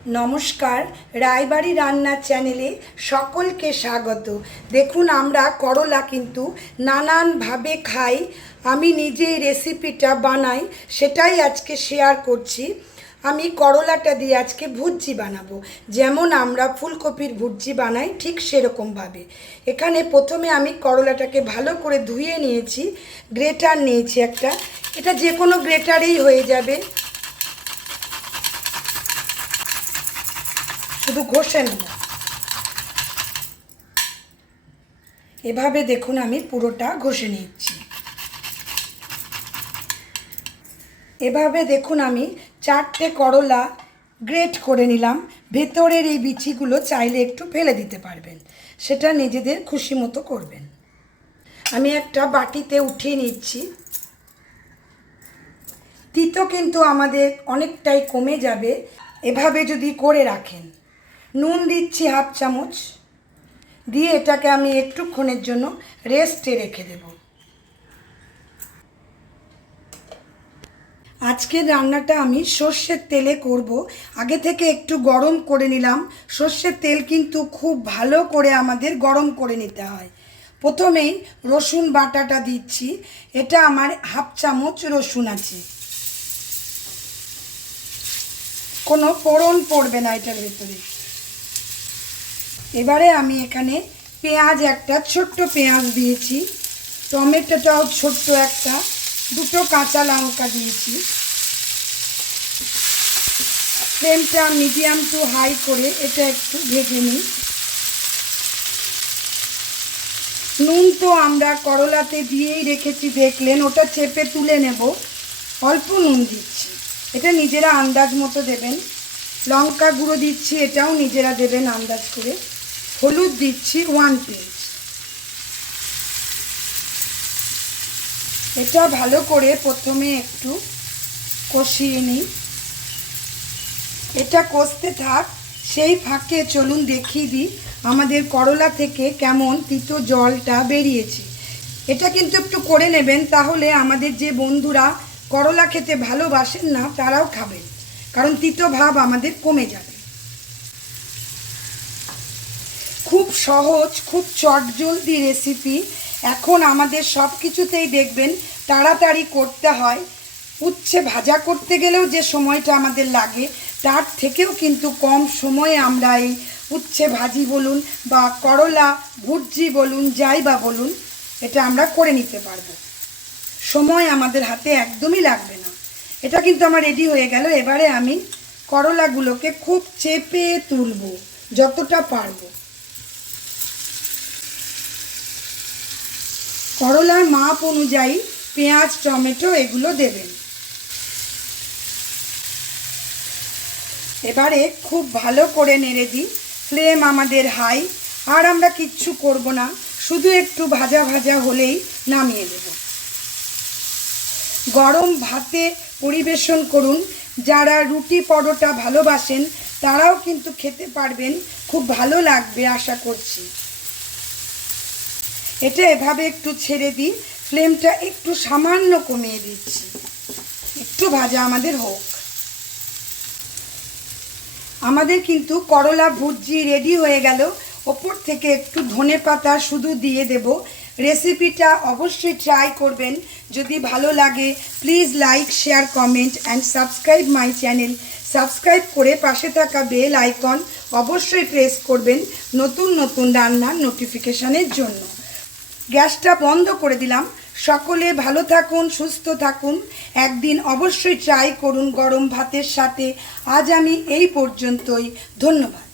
নমস্কার, রায়বাড়ি রান্নার চ্যানেলে সকলকে স্বাগত। দেখুন, আমরা করলা কিন্তু নানানভাবে খাই। আমি নিজেই রেসিপিটা বানাই, সেটাই আজকে শেয়ার করছি। আমি করলাটা দিয়ে আজকে ভুর্জি বানাবো, যেমন আমরা ফুলকপির ভুর্জি বানাই ঠিক সেরকমভাবে। এখানে প্রথমে আমি করলাটাকে ভালো করে ধুয়ে নিয়েছি, গ্রেটার নিয়েছি একটা, এটা যে কোনো গ্রেটারেই হয়ে যাবে, শুধু ঘষে নেব। এভাবে দেখুন আমি পুরোটা ঘষে নিচ্ছি। এভাবে দেখুন আমি 4টে করলা গ্রেট করে নিলাম। ভেতরের এই বিচিগুলো চাইলে একটু ফেলে দিতে পারবেন, সেটা নিজেদের খুশি মতো করবেন। আমি একটা বাটিতে উঠিয়ে নিচ্ছি। তিতো কিন্তু আমাদের অনেকটাই কমে যাবে এভাবে যদি করে রাখেন। নুন দিচ্ছি 1/2 চামচ, দিয়ে এটাকে আমি একটুক্ষণের জন্য রেস্টে রেখে দেব। আজকের রান্নাটা আমি সর্ষের তেলে করব। আগে থেকে একটু গরম করে নিলাম। সর্ষের তেল কিন্তু খুব ভালো করে আমাদের গরম করে নিতে হয়। প্রথমেই রসুন বাটাটা দিচ্ছি, এটা আমার 1/2 চামচ রসুন আছে। কোনো ফোড়ন পড়বে না এটার ভেতরে। এবারে আমি এখানে পেঁয়াজ, একটা ছোট্ট পেঁয়াজ দিয়েছি, টমেটোটাও ছোট্ট একটা, 2টো কাঁচা লঙ্কা দিয়েছি। ফ্লেমটা মিডিয়াম টু হাই করে এটা একটু ভেজে নিই। নুন তো আমরা করলাতে দিয়েই রেখেছি, দেখলেন, ওটা চেপে তুলে নেব। অল্প নুন দিচ্ছি, এটা নিজেরা আন্দাজ মতো দেবেন। লঙ্কা গুঁড়ো দিচ্ছি, এটাও নিজেরা দেবেন আন্দাজ করে। হলুদ দিচ্ছি 1 পিঞ্চ। এটা ভালো করে প্রথমে একটু কষিয়ে নিই। এটা কষতে থাক, সেই ফাঁকে চলুন দেখিয়ে দিই আমাদের করলা থেকে কেমন তিতো জলটা বেরিয়েছে। এটা কিন্তু একটু করে নেবেন, তাহলে আমাদের যে বন্ধুরা করলা খেতে ভালোবাসেন না তারাও খাবেন, কারণ তিতো ভাব আমাদের কমে যাবে। খুব সহজ, খুব চটজলদি রেসিপি। এখন আমাদের সব কিছুতেই দেখবেন তাড়াতাড়ি করতে হয়। উচ্ছে ভাজা করতে গেলেও যে সময়টা আমাদের লাগে, তার থেকেও কিন্তু কম সময়ে আমরা এই উচ্ছে ভাজি বলুন বা করলা ভুর্জি বলুন, যাই বা বলুন, এটা আমরা করে নিতে পারবো। সময় আমাদের হাতে একদমই লাগবে না। এটা কিন্তু আমার রেডি হয়ে গেল। এবারে আমি করলাগুলোকে খুব চেপে তুলব যতটা পারবো। করলার মাপ অনুযায়ী পেঁয়াজ, টমেটো এগুলো দেবেন। এবারে খুব ভালো করে নেড়ে দিই। ফ্লেম আমাদের হাই, আর আমরা কিচ্ছু করব না, শুধু একটু ভাজা ভাজা হলেই নামিয়ে দেব। গরম ভাতে পরিবেশন করুন। যারা রুটি পরোটা ভালোবাসেন তারাও কিন্তু খেতে পারবেন, খুব ভালো লাগবে আশা করছি। এটা এভাবে একটু ছেড়ে দিই, ফ্লেমটা একটু সামান্য কমিয়ে দিচ্ছি, একটু ভাজা আমাদের হোক। আমাদের কিন্তু করলা ভুর্জি রেডি হয়ে গেল। ওপর থেকে একটু ধনেপাতা শুধু দিয়ে দেব। রেসিপিটা অবশ্যই ট্রাই করবেন। যদি ভালো লাগে please like, share, comment and subscribe my channel. Subscribe করে পাশে থাকা বেল আইকন অবশ্যই প্রেস করবেন নতুন নতুন রান্নার নোটিফিকেশানের জন্য। গ্যাসটা বন্ধ করে দিলাম। সকলে ভালো থাকুন, সুস্থ থাকুন। একদিন অবশ্যই ট্রাই করুন গরম ভাতের সাথে। আজ আমি এই পর্যন্তই। ধন্যবাদ।